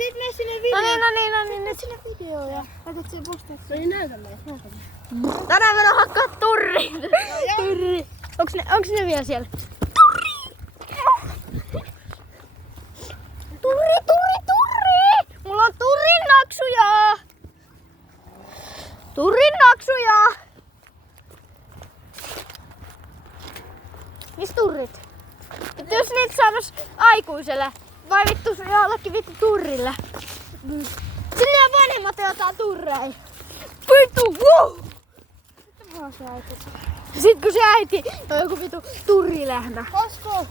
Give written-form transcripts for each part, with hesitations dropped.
sit mene sinne videoon. No niin, nyt sinne videoon ja laitat sen postaan. No niin, näytä meille. Tänään me hakkaa turri. Turri. Onks ne vielä siellä? Turri! Mulla on turrinnaksuja! Mis turrit? Et jos niitä saatais aikuiselle, vai vittu jollekin vittu turrille? Sinne ja vanhemmat jotain turreja. Vittu, wow! Sit kun se äiti on joku vittu turrilehmä. Kosko?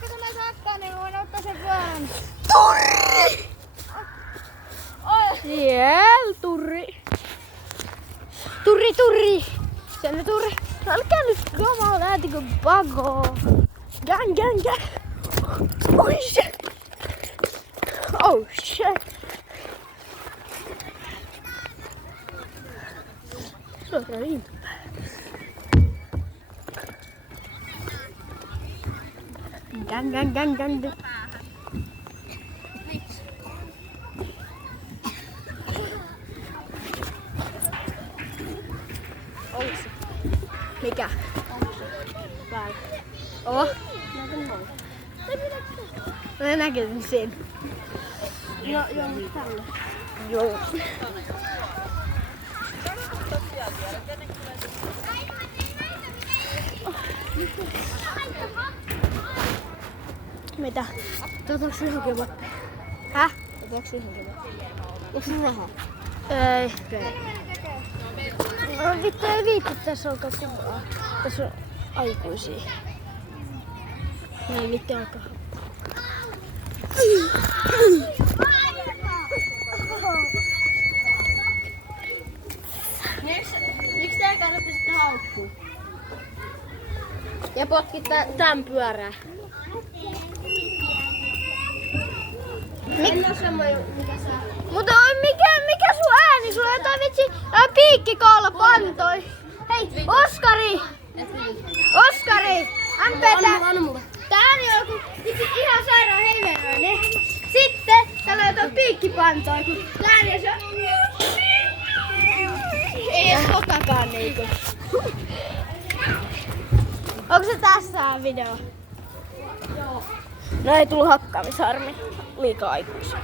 Koska mä sakkaan, niin voin ottaa sen pyörän. Turri! Siellä turri. Turri. Siellä turri. Älkää nyt kamaa lähtikö pagoon. Gang. Oh shit. Suoraan lintu. Gang. Mikä? Vai? Oh? Mä näkisin sen. Joo, tällä. Joo. Mitä? Otaks yhden kevät? Häh? Otaks yhden kevät? Onks se rahaa? Ei. No vittu ei viitti, tässä alkaa kuvaa. Tässä on aikuisia. Näin vittu alkaa. Miksi tää kannattaa sitten haukkuu? Ja potkit tän pyörää. En oo semmoinen, mikä saa. Mutta mikä sun ääni? Sulla on jotain vitsi piikkikolla pantoi. Hei, Oskari! Anna mulle. Tää ääni on joku vitsi ihan sairaan heiveröinen. Sitten täällä on jotain piikkipantoi, kun tää ääni on se... Ei edes kokakaan niinku. Onko se tässä video? Joo. No ei tullut hakkaamisharmi. Liikaa aikuisia.